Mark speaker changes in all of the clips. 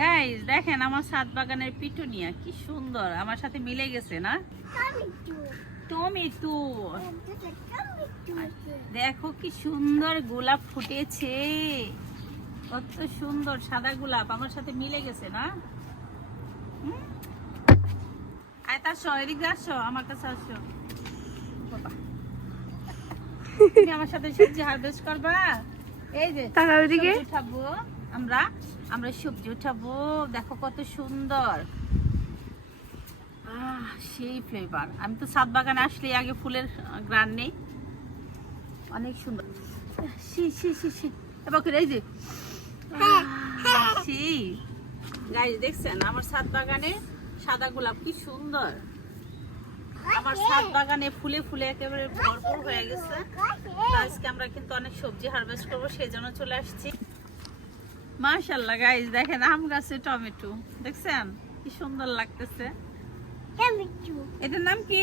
Speaker 1: Guys দেখেন আমার সাত বাগানের পিটুনিয়া কি সুন্দর। আমার সাথে মিলে গেছে না? টমেটো। দেখো কি সুন্দর গোলাপ ফুটেছে। কত সুন্দর সাদা গোলাপ। আমার সাথে মিলে গেছে না? আয় তার এদিকে আসো আমার কাছে আসো। বাবা। তুমি আমার সাথে সবজি হারভেস্ট করবা? এই যে
Speaker 2: এদিকে।
Speaker 1: আমরা। আমরা সবজি উঠাবো। দেখো কত সুন্দর। সেই ফ্লেভার আমি তো সাত বাগানে আসলে আগে ফুলের গ্রান নেই। অনেক সুন্দর। সি সি সি সি। এবার এই যে। সি গাইজ দেখছেন আমার সাত বাগানে সাদা গোলাপ, কি সুন্দর। আমার সাত বাগানে ফুলে ফুলে একেবারে ভরপুর হয়ে গেছে। আজকে আমরা কিন্তু অনেক সবজি হারভেস্ট করব, সেই জন্য চলে আসছি। মাশাল্লাহ গাইজ দেখেন আম গাছে টমেটো দেখছেন? কি সুন্দর লাগতেছে। এটার নাম কি?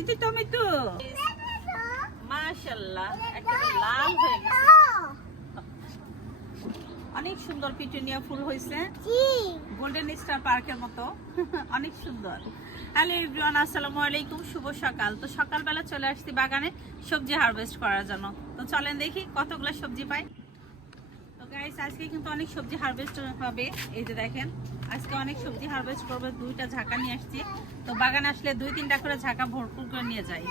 Speaker 1: এটা টমেটো। মাশাল্লাহ একেবারে লাল হয়ে গেছে। অনেক সুন্দর পিটুনিয়া ফুল হয়েছে। গোল্ডেন স্টার পার্কের মতো। অনেক সুন্দর। হ্যালো এভরিওয়ান আসসালামু আলাইকুম শুভ সকাল। তো সকালবেলা চলে আসছি বাগানে সবজি হারভেস্ট করার জন্য। তো চলেন দেখি কতগুলো সবজি পাই। গাইস আজকে কিন্তু অনেক সবজি হারভেস্ট হবে। এই যে দেখেন আজকে অনেক সবজি হারভেস্ট করব দুইটা ঝাঁকা নিয়ে আসছি। তো বাগানে আসলে দুই তিনটা করে ঝাঁকা ভরপুর করে নিয়ে যাই।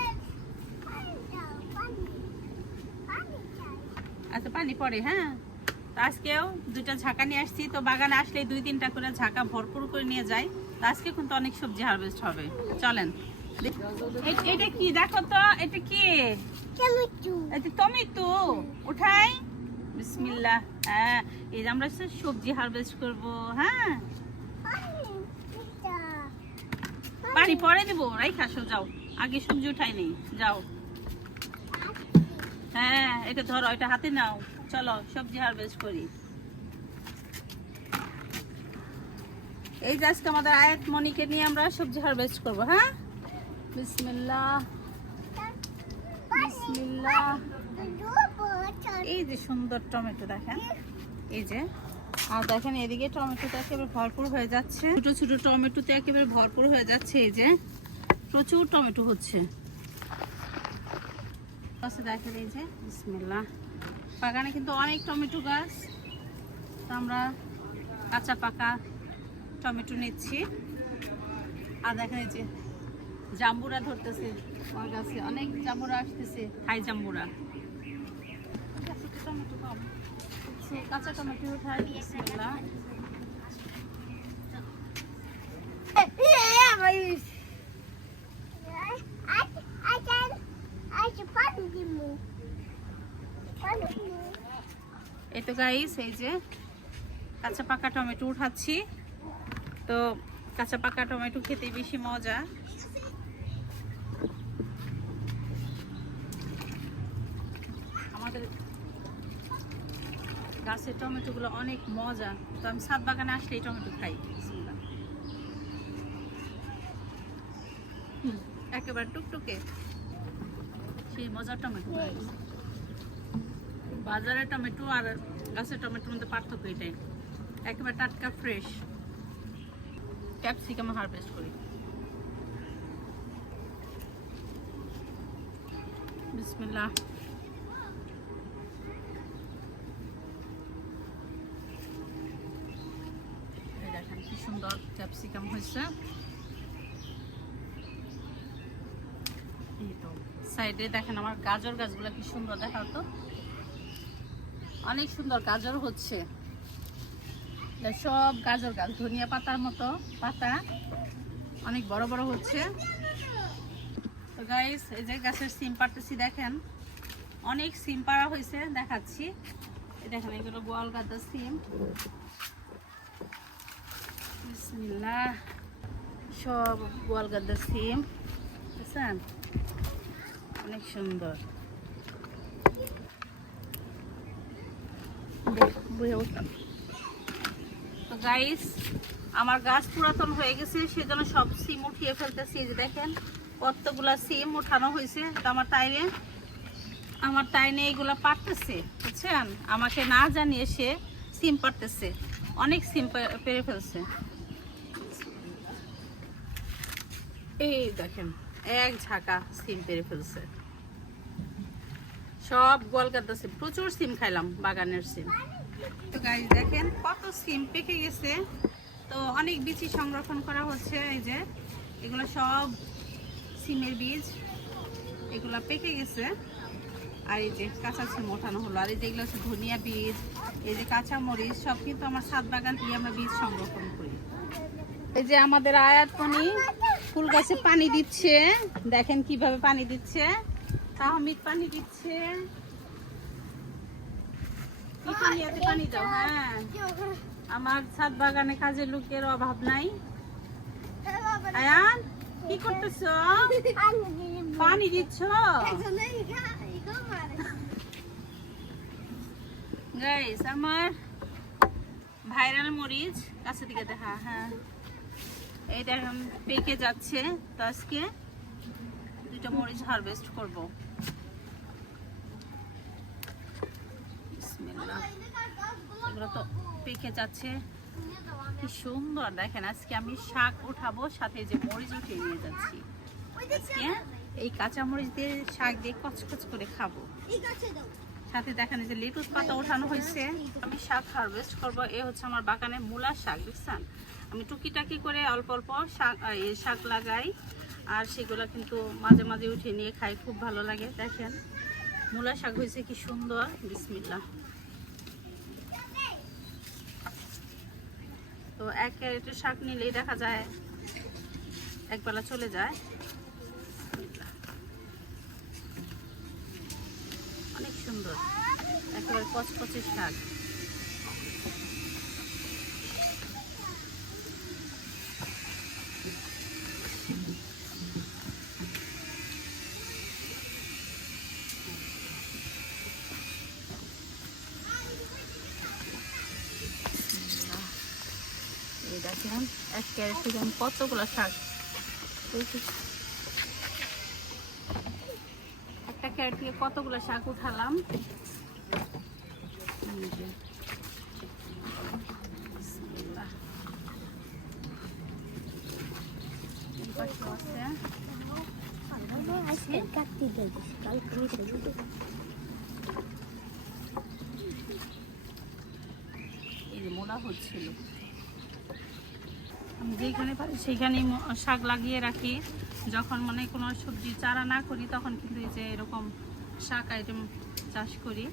Speaker 1: আচ্ছা পানি পড়ে হ্যাঁ? তো আজকেও দুইটা ঝাঁকা নিয়ে আসছি। তো বাগানে আসলে দুই তিনটা করে ঝাঁকা ভরপুর করে নিয়ে যাই। তো আজকে কিন্তু অনেক সবজি হারভেস্ট হবে। চলেন। এটা কি? দেখো তো এটা কি? টমেটো উঠাই। বিসমিল্লাহ হ্যাঁ। এই যে আমরা সব সবজি হারভেস্ট করব হ্যাঁ। পানি পরে দেবো রাইখা, আসো, যাও। আগে সবজি উঠাই নেই, যাও। হ্যাঁ এটা ধরো, এটা হাতে নাও। চলো, সবজি হারভেস্ট করি। এই যে আজকে আমাদের আয়াত মনিকে নিয়ে আমরা সবজি হারভেস্ট করব হ্যাঁ। বিসমিল্লাহ। বিসমিল্লাহ। এই যে সুন্দর টমেটো দেখেন। এই যে। আর দেখেন এদিকে টমেটোটা একেবারে ভরপুর হয়ে যাচ্ছে। ছোট ছোট টমেটোতে একেবারে ভরপুর হয়ে যাচ্ছে এই যে। প্রচুর টমেটো হচ্ছে। গাছে দেখেন এই যে। বিসমিল্লাহ। বাগানে কিন্তু অনেক টমেটো গাছ। তো আমরা কাঁচা পাকা টমেটো নিচ্ছি। আর দেখেন এই যে জাম্বুরা ধরতেছে। আমার গাছে অনেক জাম্বুরা আসতেছে। হাই জাম্বুরা। টমেটো কম কাঁচা টমেটো উঠাই বিসমিল্লাহ তো গাইস এই যে কাঁচা পাকা টমেটো উঠাচ্ছি। তো কাঁচা পাকা টমেটো খেতে বেশি মজা। আমাদের গাছের টমেটোগুলো অনেক মজা। তো আমি সাত বাগানে আসলে এই টমেটো খাই। একেবারে টুকটুকে। সেই মজার টমেটো। বাজারের টমেটো আর গাছের টমেটোর মধ্যে পার্থক্য এটাই। একেবারে টাটকা ফ্রেশ ক্যাপসিকাম হারভেস্ট করি। বিসমিল্লাহ এই দেখেন কি সুন্দর ক্যাপসিকাম হয়েছে সাইডে দেখেন আমার গাজর গাছগুলো কি সুন্দর দেখাও তো। অনেক সুন্দর গাজর হচ্ছে। সব গাজর গাছ, ধনিয়া পাতার মতো পাতা। অনেক বড় বড় হচ্ছে। তো গাইস এই যে গাছের সিম পাড়তেছি, দেখেন। অনেক সিম পাড়া হয়েছে, দেখাচ্ছি। দেখেন, এগুলো গোয়াল গাদার সিম। সব সিম বুঝছেন? অনেক সুন্দর। গাইস আমার গাছ পুরাতন হয়ে গেছে, সেজন্য সব সিম উঠিয়ে ফেলতেছি যে দেখেন, কতগুলা সিম উঠানো হয়েছে। তো আমার তাইরে আমার তাইনে এইগুলা পারতেছে, বুঝছেন? আমাকে না জানিয়ে সে সিম পারতেছে। অনেক সিম পেরে ফেলছে। এই দেখেন, এক ঝাঁকা সিম পেরে ফেলছে। সব গোয়াল কাটতেছে প্রচুর সিম খাইলাম, বাগানের সিম। তো গাইজ দেখেন কত সিম পেকে গেছে। তো অনেক বীজই সংরক্ষণ করা হচ্ছে, এই যে। এগুলো সব সিমের বীজ, এগুলো পেকে গেছে। আর এই যে কাঁচা সিম ওঠানো হলো, আর এই যেগুলো হচ্ছে ধনিয়া বীজ, এই যে কাঁচা মরিচ সব কিন্তু আমার সাত বাগান থেকে আমরা বীজ সংরক্ষণ করি। এই যে আমাদের আয়াত পানি ফুল গাছে পানি দিচ্ছে। দেখেন কীভাবে পানি দিচ্ছে। তাহমিদ পানি দিচ্ছে। পানি দাও হ্যাঁ। আমার ছাদ বাগানে কাজের লোকের অভাব নাই। আয়ান, কি করতেছো? পানি দিচ্ছ? গাইস আমার ভাইরাল মরিচ কাছে দিকে দেখা হ্যাঁ। এখন পেকে যাচ্ছে, তো আজকে দুটো মরিচ হারভেস্ট করব। এগুলো তো পেকে যাচ্ছে। কি সুন্দর, দেখেন আজকে আমি শাক উঠাবো, সাথে যে মরিচ উঠিয়ে নিয়ে যাচ্ছি। আজকে এই কাঁচা মরিচ দিয়ে শাক দিয়ে কচকচ করে খাব। সাথে দেখেন যে লেটুস পাতা ওঠানো হয়েছে। আমি শাক হারভেস্ট করব, এ হচ্ছে আমার বাগানে মূলা শাক বুঝছেন আমি টুকিটাকি করে অল্প অল্প শাক শাক লাগাই। আর সেগুলো কিন্তু মাঝে মাঝে উঠে নিয়ে খাই, খুব ভালো লাগে, দেখেন। মূলা শাক হয়েছে কি সুন্দর বিসমিল্লা তো এক ক্যারেটের শাক নিলেই দেখা যায় একবেলা চলে যায়। অনেক সুন্দর, একেবারে কচকচে শাক। দেখেন এক ক্যারেট থেকে আমি কতগুলো শাক একটা ক্যারেট থেকে কতগুলো শাক উঠালাম। মোলা হচ্ছিল। যেখানে পারি সেইখানেই শাক লাগিয়ে রাখি। যখন মানে কোনো সবজি চারা না করি, তখন কিন্তু এই যে এরকম শাক আইটেম চাষ করি।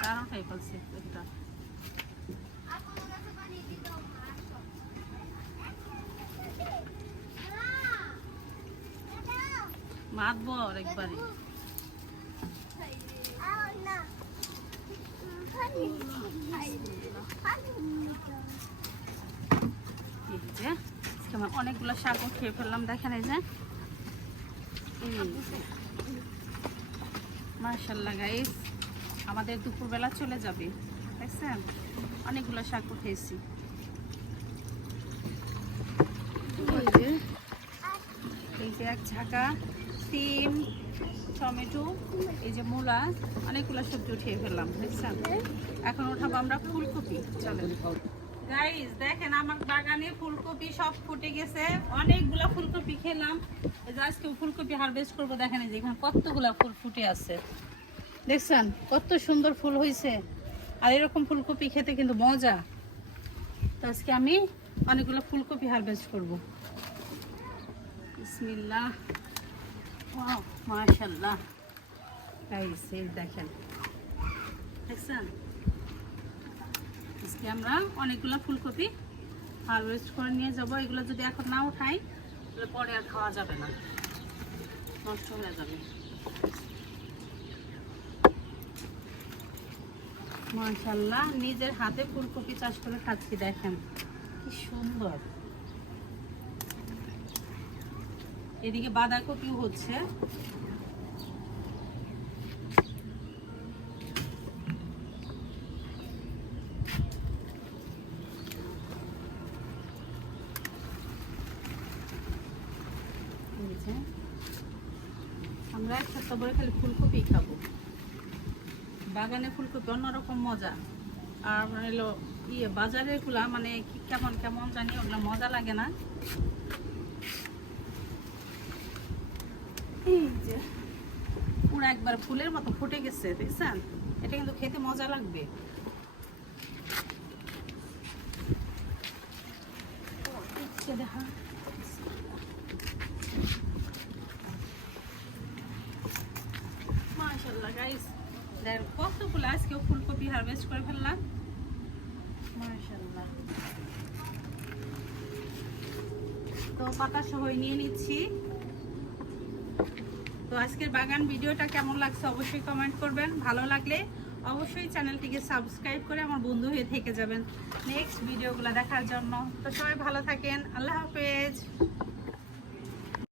Speaker 1: চারা খাই ফেলছি একটা। মাতবো আর একবারে। এই যে আজকে অনেকগুলো শাক খেয়ে ফেললাম, দেখেন এই যে। মার্শাল্লাহ গাইস আমাদের দুপুরবেলা চলে যাবে, দেখছেন? অনেকগুলো শাক উঠেছি এই যে এক ঝাঁকা সিম টমেটো, এই যে মূলা, অনেকগুলো সবজি উঠিয়ে ফেললাম, দেখছেন? এখন উঠাবো আমরা ফুলকপি, চলেন। গাইস দেখেন আমার বাগানে ফুলকপি সব ফুটে গেছে। অনেকগুলা ফুলকপি খেলাম। আজকে ফুলকপি হারভেস্ট করব, দেখেন যে এখানে কতগুলা ফুল ফুটে আছে। দেখছেন? কত সুন্দর ফুল হয়েছে আর এরকম ফুলকপি খেতে কিন্তু মজা। তো আজকে আমি অনেকগুলো ফুলকপি হারভেস্ট করব। বিসমিল্লাহ। ওয়াও, মাশাআল্লাহ। গাইস এই দেখেন। দেখছেন? আজকে আমরা অনেকগুলো ফুলকপি হারভেস্ট করে নিয়ে যাব। এগুলো যদি এখন না উঠাই, তাহলে পরে আর খাওয়া যাবে না। নষ্ট হয়ে যাবে। মাশাল্লাহ নিজের হাতে ফুলকপি চাষ করে খাচ্ছি, দেখেন। কি সুন্দর। এদিকে বাঁধাকপিও হচ্ছে। যে, আমরা এক সপ্তাহ পরে খালি ফুলকপি খাব। বাগানে ফুলকপি অন্যরকম মজা। আর হলো ইয়ে বাজারেরগুলা মানে কি কেমন কেমন জানি ওগুলো মজা লাগে না। এই যে পুরো একবার ফুলের মতো ফুটে গেছে দেখছেন? এটা কিন্তু খেতে মজা লাগবে। দেখা মাশাআল্লাহ গাইস দেখেন কতগুলো আজকে ফুলকপি হারভেস্ট করে ফেললাম? মাশাআল্লাহ। তো পাতা সহ নিয়ে নিচ্ছি। তো আজকের বাগান ভিডিওটা কেমন লাগছে অবশ্যই কমেন্ট করবেন। ভালো লাগলে অবশ্যই চ্যানেলটিকে সাবস্ক্রাইব করে আমার বন্ধু হয়ে থেকে যাবেন। নেক্সট ভিডিওগুলো দেখার জন্য। তো সবাই ভালো থাকেন। আল্লাহ হাফেজ।